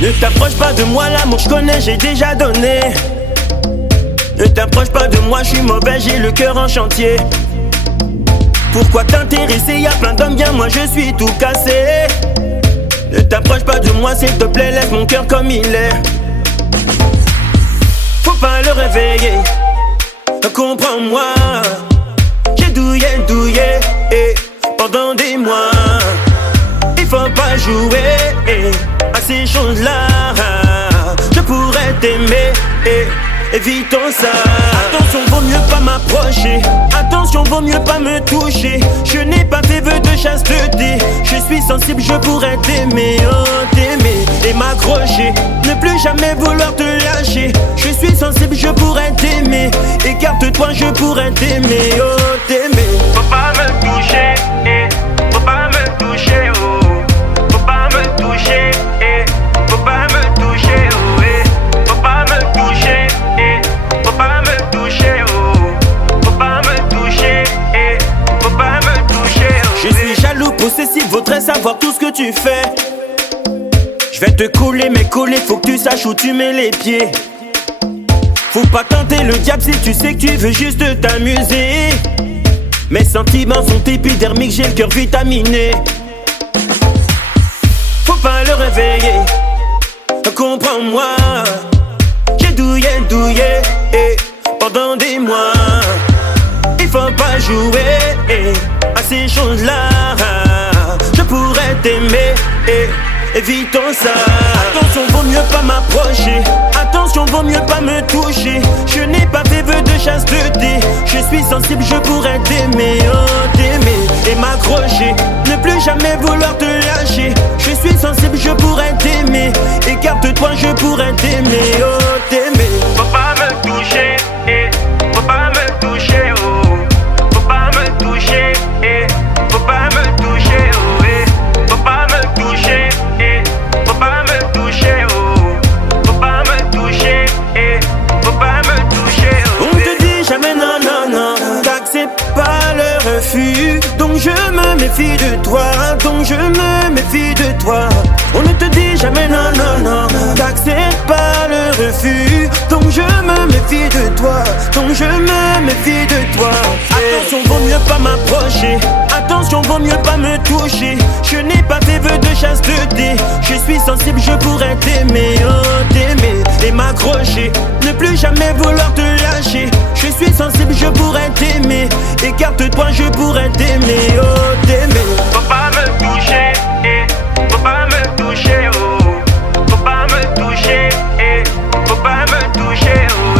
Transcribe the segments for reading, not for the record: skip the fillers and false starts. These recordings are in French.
Ne t'approche pas de moi, l'amour je connais, j'ai déjà donné. Ne t'approche pas de moi, je suis mauvais, j'ai le cœur en chantier. Pourquoi t'intéresser, y'a plein d'hommes, bien moi je suis tout cassé. Ne t'approche pas de moi s'il te plaît, laisse mon cœur comme il est. Faut pas le réveiller, comprends-moi. J'ai douillé pendant des mois. Il faut pas jouer à ces choses-là. Je pourrais t'aimer, évitons ça. Attention, vaut mieux pas m'approcher. Attention, vaut mieux pas me toucher. Je n'ai pas fait vœu de chasteté. Je suis sensible, je pourrais t'aimer, oh t'aimer et m'accrocher. Ne plus jamais vouloir te lâcher. Je suis sensible, je pourrais t'aimer. Écarte-toi, je pourrais t'aimer, oh t'aimer. Faut pas me toucher, faut pas me toucher, oh. Faut pas me toucher, faut pas me toucher, oh. Faut pas me toucher, faut pas me toucher, oh. Faut pas me toucher, faut pas me toucher, oh. Je suis jaloux, possessif, voudrais savoir tout ce que tu fais. Je vais te coller, mais coller, faut que tu saches où tu mets les pieds. Faut pas tenter le diable si tu sais que tu veux juste t'amuser. Mes sentiments sont épidermiques, j'ai le cœur vitaminé. Faut pas le réveiller, comprends-moi. J'ai douillé pendant des mois. Il faut pas jouer à ces choses-là. Je pourrais t'aimer, évitons ça. Attention, vaut mieux pas m'approcher. Attention, vaut mieux pas me toucher. Je n'ai pas fait vœu de chasteté. Je suis sensible, je pourrais t'aimer, oh t'aimer et m'accrocher. Ne plus jamais vouloir te lâcher. Je suis sensible, je pourrais t'aimer. Écarte-toi, je pourrais t'aimer, oh t'aimer. Faut pas me toucher, faut pas me toucher, oh. Faut pas me toucher, faut pas me toucher, oh. Faut pas me toucher, faut pas me toucher, oh. Faut pas me toucher, faut pas me toucher, oh. On te dit jamais non, non, non. T'acceptes pas le refus. Donc je me méfie de toi. Donc je me méfie de toi. On ne te dit jamais non, non, non. T'acceptes pas le refus. Donc je me méfie de toi. Donc je me méfie de toi. Attention, vaut mieux pas m'approcher. Attention, vaut mieux pas me toucher. Je n'ai pas fait vœu de chasteté. Je suis sensible, je pourrais t'aimer, oh t'aimer et m'accrocher. Ne plus jamais vouloir te lâcher. Je suis sensible, je pourrais t'aimer. Écarte-toi, je pourrais t'aimer, oh t'aimer. Faut pas me toucher, faut pas me toucher, oh. Faut pas me toucher, faut pas me toucher, oh.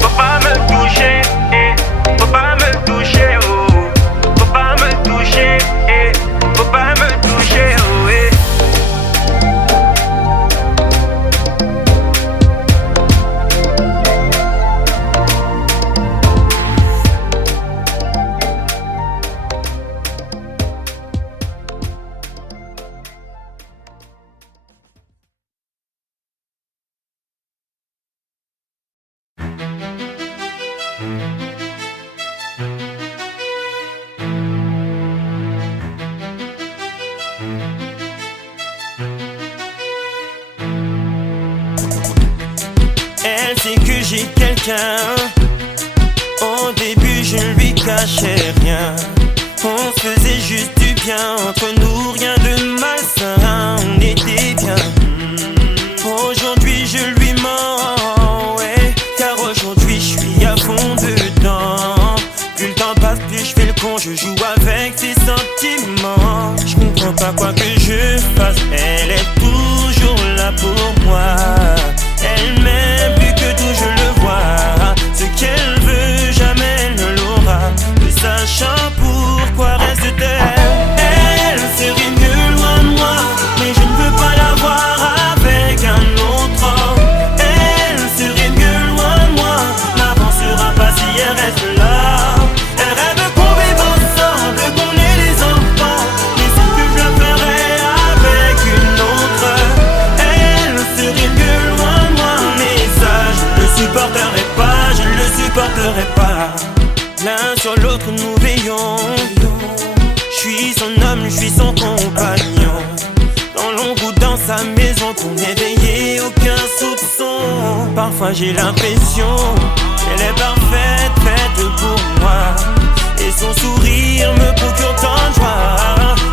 Faut pas me toucher, faut pas me toucher, oh. Faut pas me toucher, faut pas me toucher, oh. Elle sait que j'ai quelqu'un. Au début je ne lui cachais rien. On se faisait juste du bien. Entre nous rien de malsain. On était bien. Aujourd'hui je lui mens, ouais. Car aujourd'hui je suis à fond dedans. Plus le temps passe, plus je fais le con. Je joue avec ses sentiments. Je comprends pas quoi que je fasse. Elle est toujours là pour moi. Elle m'aime plus que tout, je le vois. Ce qu'elle veut, jamais elle ne l'aura. Ne sachant pourquoi reste-t-elle. Elle serait mieux loin de moi, mais je ne veux pas la voir avec un autre homme. Elle serait mieux loin de moi, n'avancera pas si elle reste là. Elle rêve qu'on vive ensemble, qu'on ait des enfants. Mais c'est que je la ferais avec une autre. Elle serait mieux loin Parfois j'ai l'impression qu'elle est parfaite, faite pour moi. Et son sourire me procure tant de joie.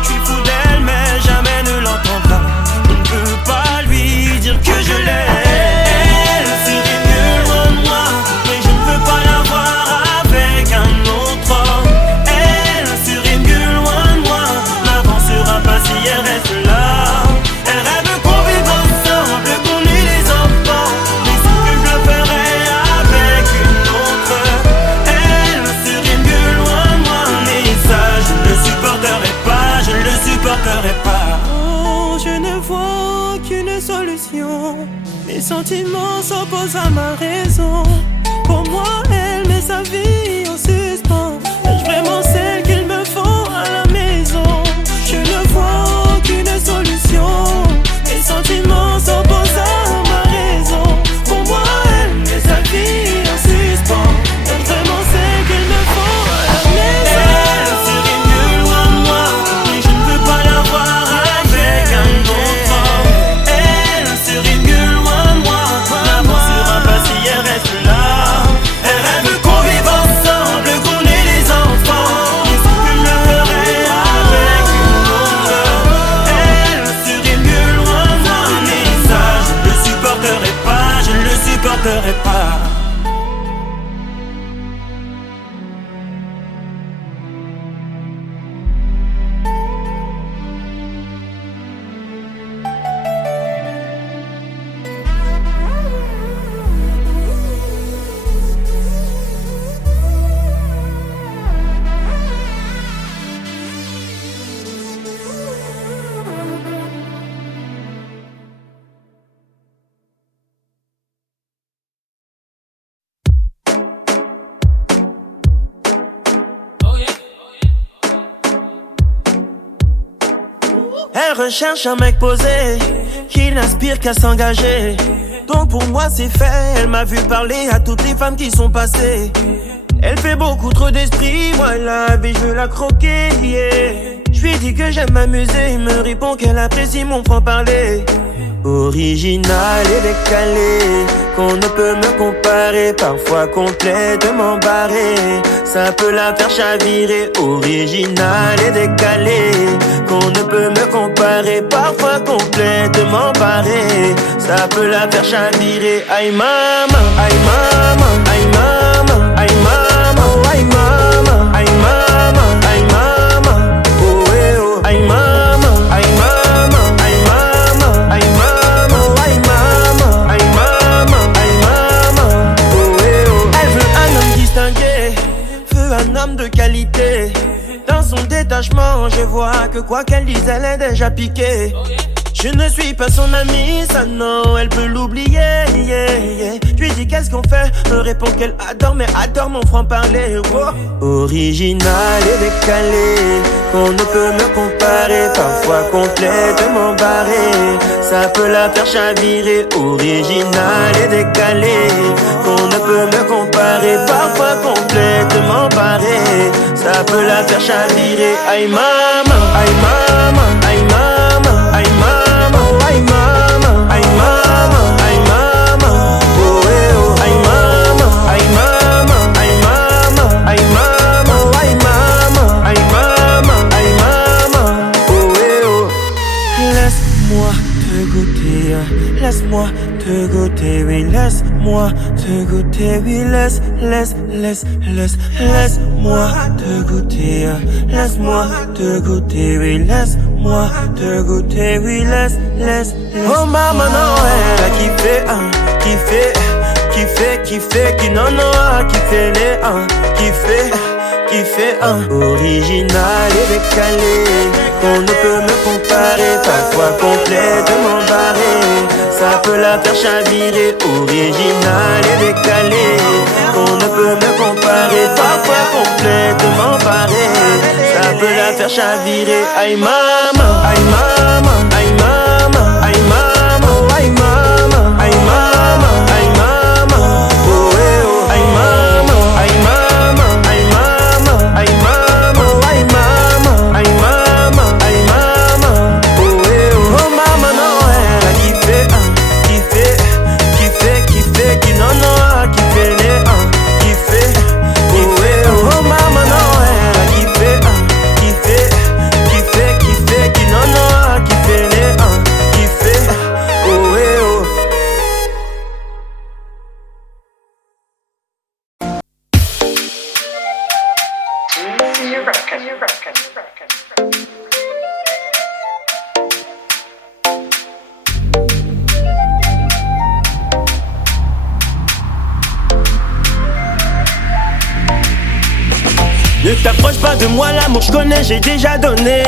Je suis fou d'elle mais jamais ne l'entendra. Je ne peux pas lui dire que je l'aime. Elle serait mieux loin de moi, mais je ne veux pas la voir avec un autre homme. Elle serait mieux loin de moi, n'avancera pas si elle reste là. Elle rêve qu'on vive ensemble, qu'on ait des enfants, mais ce que je ferais avec une autre. Elle serait mieux loin de moi, mais ça je ne le supporterai pas, je ne le supporterai pas. Oh, je ne vois aucune solution. Mes sentiments s'opposent à ma raison. Pour moi, elle met sa vie en suspens. Est-ce vraiment celle qu'il me faut à la maison? Je ne vois aucune solution. Mes sentiments s'opposent à ma raison. Pour moi, elle met sa vie en suspens. Est-ce vraiment celle qu'il me faut à la maison? Elle serait mieux loin de moi, mais je ne veux pas la voir avec un autre homme. Elle serait mieux loin de moi, n'avancera pas si elle reste là. Elle rêve qu'on vive ensemble, qu'on ait des enfants, mais ce que je ferais avec une autre. Elle serait mieux loin de moi, mais ça je ne le supporterai pas, je ne le supporterai pas. Elle recherche un mec posé, qui n'aspire qu'à s'engager. Donc pour moi c'est fait, elle m'a vu parler à toutes les femmes qui sont passées. Elle fait beaucoup trop d'esprit, moi la vie je veux la croquer, yeah. Je lui dis que j'aime m'amuser, il me répond qu'elle apprécie mon franc-parler. Original et décalé, qu'on ne peut me comparer, parfois complètement barré, ça peut la faire chavirer. Original et décalé, qu'on ne peut me comparer, parfois complètement barré, ça peut la faire chavirer. Aïe maman, aïe maman, aïe maman, aïe maman, oh aïe maman, aïe maman, aïe maman, oh eh oh, aïe maman, aïe maman, aïe maman, aïe maman, oh aïe maman, aïe maman, aïe maman, oh eh oh. Elle veut un homme distingué, veut un homme de qualité. Dans son détachement, je vois que quoi qu'elle dise, elle est déjà piquée. Je ne suis pas son amie, ça non, elle peut l'oublier, yeah, yeah. Je lui dis qu'est-ce qu'on fait, me répond qu'elle adore, mais adore mon franc-parler, oh. Original et décalé, qu'on ne peut me comparer, parfois complètement barré, ça peut la faire chavirer. Original et décalé, qu'on ne peut me comparer, parfois complètement barré, ça peut la faire chavirer. Aïe maman, aïe maman, aïe maman, aïe maman, oh aïe maman, aïe maman, aïe maman, oh eh oh, aïe maman, aïe maman, aïe maman, aïe maman, oh aïe maman, aïe maman, aïe maman, oh eh oh. Laisse-moi te goûter, laisse-moi te goûter, oui, laisse-moi te goûter, oui, laisse-moi te goûter, laisse-moi te goûter, oui, laisse-moi te goûter, oui, laisse. Oh maman, non, elle a kiffé, qui non, a kiffé les, kiffé, original et décalé, qu'on ne peut me comparer, parfois complètement barré, ça peut la faire chavirer. Original et décalé, qu'on ne peut me comparer, parfois complètement barré, ça peut la faire chavirer. Aïe maman, aïe maman, aïe maman, aïe maman, oh aïe maman, aïe maman, aïe maman, oh eh oh, aïe maman, aïe maman, aïe maman, aïe maman, oh aïe maman, aïe maman, aïe maman, oh eh oh. Oh maman non, elle a kiffé, qui non, Ne t'approche pas de moi, l'amour je connais, j'ai déjà donné.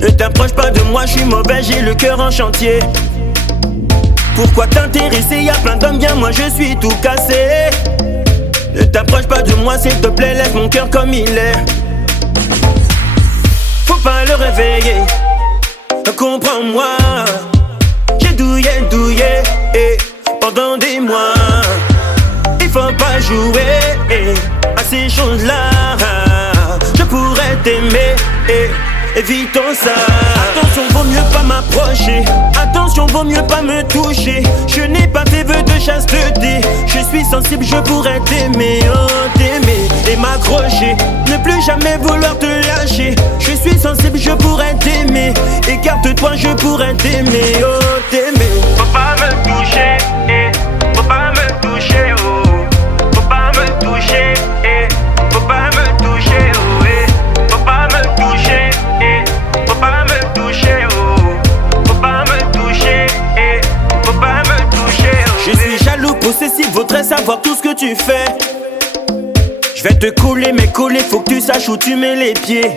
Ne t'approche pas de moi, je suis mauvais, j'ai le cœur en chantier. Pourquoi t'intéresser, y'a plein d'hommes, bien moi je suis tout cassé. Ne t'approche pas de moi s'il te plaît, laisse mon cœur comme il est. Faut pas le réveiller, comprends-moi. J'ai douillé pendant des mois. Il faut pas jouer à ces choses-là. Je pourrais t'aimer, évitons ça. Attention, vaut mieux pas m'approcher. Attention, vaut mieux pas me toucher. Je n'ai pas fait vœu de chasteté. Je suis sensible, je pourrais t'aimer, oh t'aimer et m'accrocher. Ne plus jamais vouloir te lâcher. Je suis sensible, je pourrais t'aimer. Écarte-toi, je pourrais t'aimer, oh t'aimer. Faut pas me toucher, faut pas me toucher, oh. Faut pas me toucher, faut pas me toucher, oh. Faut pas me toucher, faut pas me toucher, oh. Faut pas me toucher, faut pas me toucher, oh. Je suis jaloux, possessif, voudrais savoir tout ce que tu fais. Je vais te coller, mais coller, faut que tu saches où tu mets les pieds.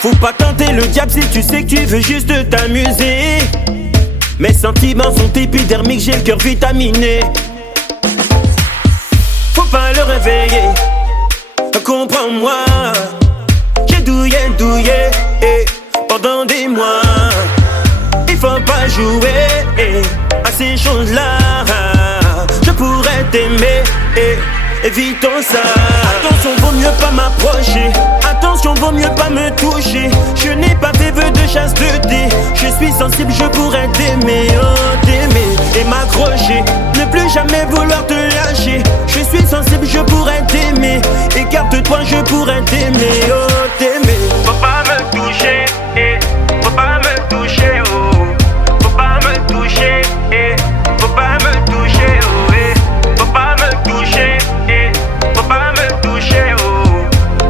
Faut pas tenter le diable si tu sais que tu veux juste t'amuser. Mes sentiments sont épidermiques, j'ai le cœur vitaminé. Faut pas le réveiller, comprends-moi. J'ai douillé pendant des mois. Il faut pas jouer à ces choses-là. Je pourrais t'aimer, évitons ça. Attention, vaut mieux pas m'approcher. Attention, vaut mieux pas me toucher. Je n'ai pas fait vœu de chasteté. Je suis sensible, je pourrais t'aimer, oh t'aimer et m'accrocher. Ne plus jamais vouloir te lâcher. Je suis sensible, je pourrais t'aimer. Écarte-toi, je pourrais t'aimer, oh t'aimer. Faut pas me toucher, faut pas me toucher, oh. Faut pas me toucher, faut pas me toucher, oh. Faut pas me toucher, faut pas me toucher, oh.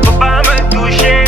Faut pas me toucher,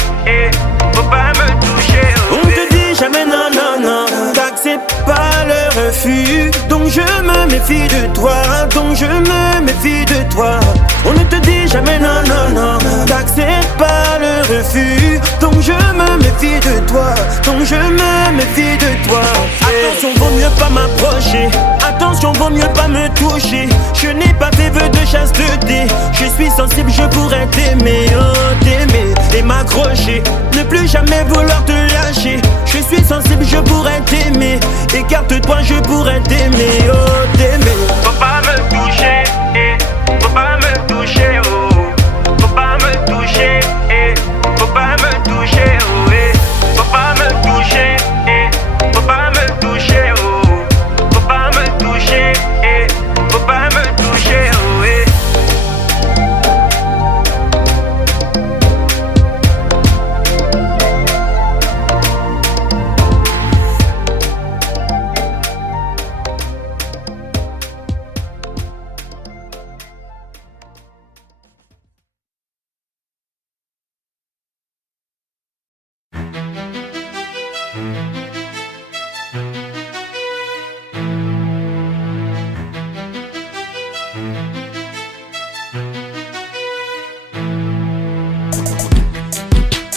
faut pas me toucher, oh. On te dit jamais non, non, non. T'acceptes pas le refus. Donc je me méfie de toi. Donc je me méfie de toi. On ne te dit jamais non, non, non. T'acceptes pas le refus. Donc je me méfie de toi. Donc je me méfie de toi. Attention, vaut mieux pas m'approcher. Attention, vaut mieux pas me toucher. Je n'ai pas fait vœu de chasteté. Je suis sensible, je pourrais t'aimer, oh t'aimer et m'accrocher. Ne plus jamais vouloir te lâcher. Je suis sensible, je pourrais t'aimer. Écarte-toi, je pourrais t'aimer, oh t'aimer. Faut pas me toucher, faut pas me toucher, oh. Faut pas me toucher, faut pas me toucher, oh. Faut pas me toucher, faut pas me toucher, oh. Faut pas me toucher, faut pas me toucher, oh.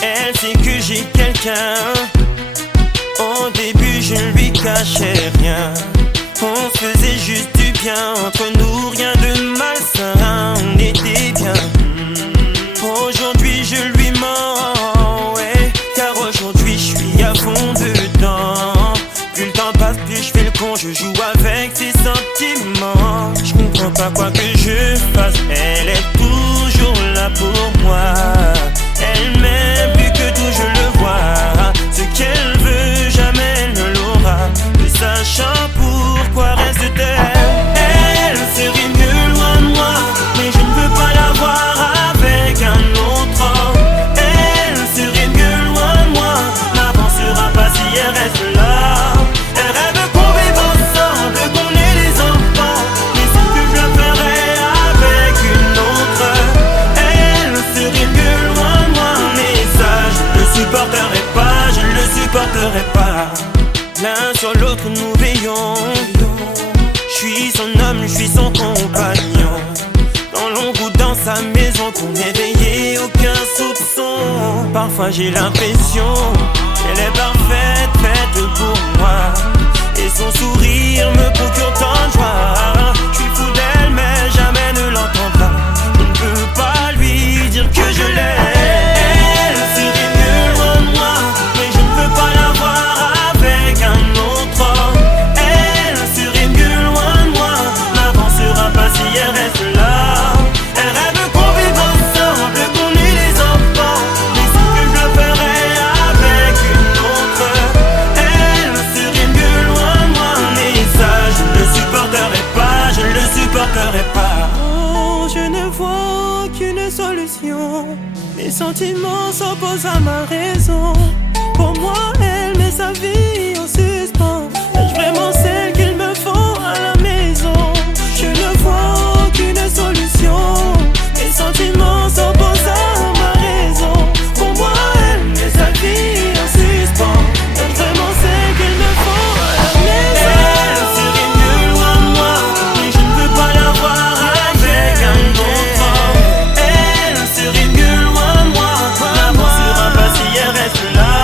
Elle sait que j'ai quelqu'un. Au début je ne lui cachais rien. On se faisait juste du bien. Entre nous rien de malsain. On était bien. Aujourd'hui je lui mens, ouais. Car aujourd'hui je suis à fond dedans. Plus le temps passe, plus je fais le con. Je joue avec ses sentiments. Je comprends pas quoi que je fasse. Elle est toujours là pour moi. Elle m'aime plus que tout, je le vois. Ce qu'elle veut, jamais elle ne l'aura. Ne sachant pourquoi reste-t-elle. Elle serait mieux loin de moi, mais je ne veux pas la voir avec un autre homme. Elle serait mieux loin de moi, n'avancera pas si elle reste là. Elle rêve qu'on vive ensemble, qu'on ait des enfants. Mais c'est que je le ferais avec une autre. Elle serait mieux loin de moi, mais ça je ne supporterai pas, je ne le supporterai pas. L'un sur l'autre nous veillons. Je suis son homme, je suis son compagnon. Dans l'ombre ou dans dans sa maison pour m'éveiller, aucun soupçon. Parfois j'ai l'impression qu'elle est parfaite, faite pour moi. Et son sourire me procure tant de joie. Je suis fou d'elle mais jamais ne l'entendra. Je ne peux pas lui dire que je l'aime. Elle serait mieux loin de moi, mais je ne peux pas la voir avec un autre homme. Elle serait mieux loin de moi, n'avancera pas si elle reste là. Elle rêve qu'on vive ensemble, qu'on ait les enfants, mais ce que je ferais avec une autre. Elle serait mieux loin de moi, mais ça je ne le supporterai pas, je ne le supporterai pas. Oh, je ne vois qu'une solution. Mes sentiments s'opposent à ma raison. Pour moi, elle met sa vie en suspens. Est-ce vraiment celle qu'il me faut à la maison? Je ne vois qu'une solution. Mes sentiments s'opposent à ma raison. Pour moi, elle met sa vie en suspens. Est-ce vraiment celle qu'il me faut à la maison? Elle serait mieux loin de moi, mais je ne veux pas la voir avec un autre homme. Elle serait mieux loin de moi, n'avancera pas si elle reste là.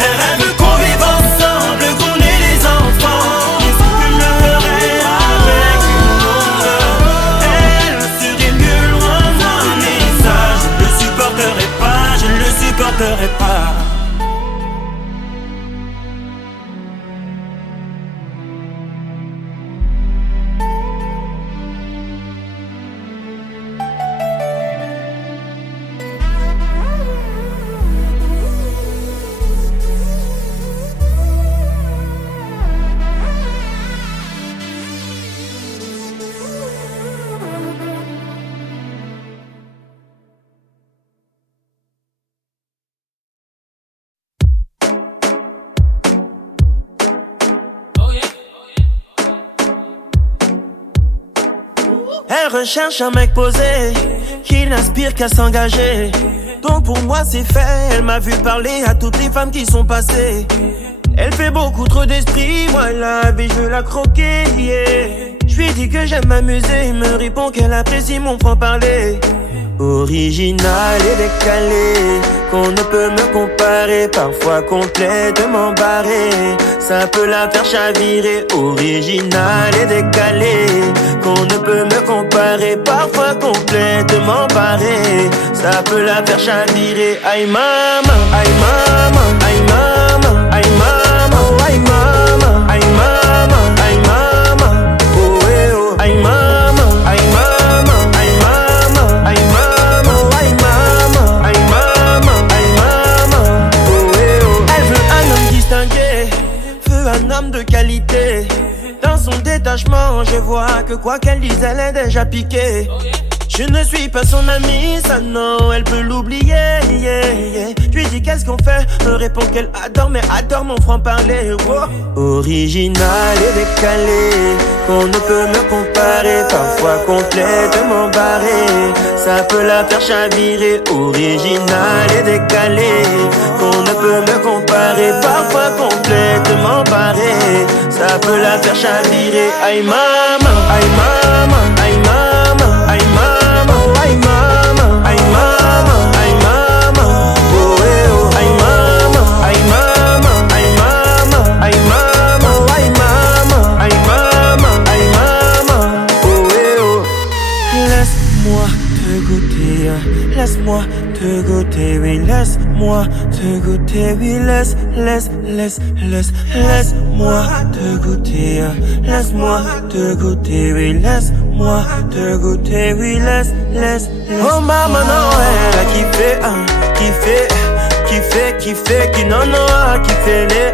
Elle rêve qu'on vive ensemble, qu'on ait les enfants, mais ce que je ferais avec une autre. Elle serait mieux loin de moi, mais ça je ne le supporterai pas, je ne le supporterai pas. Elle recherche un mec posé, qui n'aspire qu'à s'engager. Donc pour moi c'est fait, elle m'a vu parler à toutes les femmes qui sont passées. Elle fait beaucoup trop d'esprit, moi la vie je veux la croquer, yeah. Je lui dis que j'aime m'amuser, il me répond qu'elle apprécie mon franc-parler. Original et décalé, qu'on ne peut me comparer, parfois complètement barré, ça peut la faire chavirer. Original et décalé, qu'on ne peut me comparer, parfois complètement barré, ça peut la faire chavirer. Aïe maman, aïe maman, aïe maman, aïe maman, oh aïe maman, aïe maman, aïe maman, oh eh oh, aïe maman, aïe maman, aïe maman, aïe maman, oh aïe maman, aïe maman, aïe maman, oh eh oh. Elle veut un homme distingué, veut un homme de qualité. Dans son détachement, je vois que quoi qu'elle dise, elle est déjà piquée. Je ne suis pas son amie, ça non, elle peut l'oublier, yeah, yeah. Je lui dis qu'est-ce qu'on fait, me répond qu'elle adore, mais adore mon franc-parler, wow. Original et décalé, qu'on ne peut me comparer, parfois complètement barré, ça peut la faire chavirer. Original et décalé, qu'on ne peut me comparer, parfois complètement barré, ça peut la faire chavirer. Aïe maman, aïe maman, aïe maman, aïe maman, oh aïe maman, aïe maman, aïe maman, oh eh oh, aïe maman, aïe maman, aïe maman, aïe maman, oh aïe maman, aïe maman, aïe maman, oh eh oh. Laisse-moi te goûter, laisse-moi te goûter, oui, laisse-moi te goûter, oui, laisse-moi te goûter, laisse-moi te goûter, oui, laisse-moi te goûter, oui, laisse. Oh maman, non, elle a kiffé, qui non, qui fait les,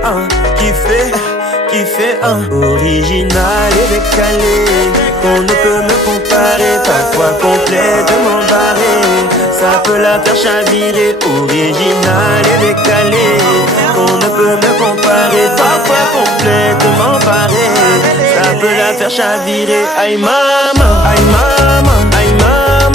qui fait original et décalé, qu'on ne peut me comparer, parfois complètement barré, ça peut la faire chavirer. Original et décalé, qu'on ne peut me comparer, parfois complètement barré, ça peut la faire chavirer. Aïe maman, aïe maman, aïe maman.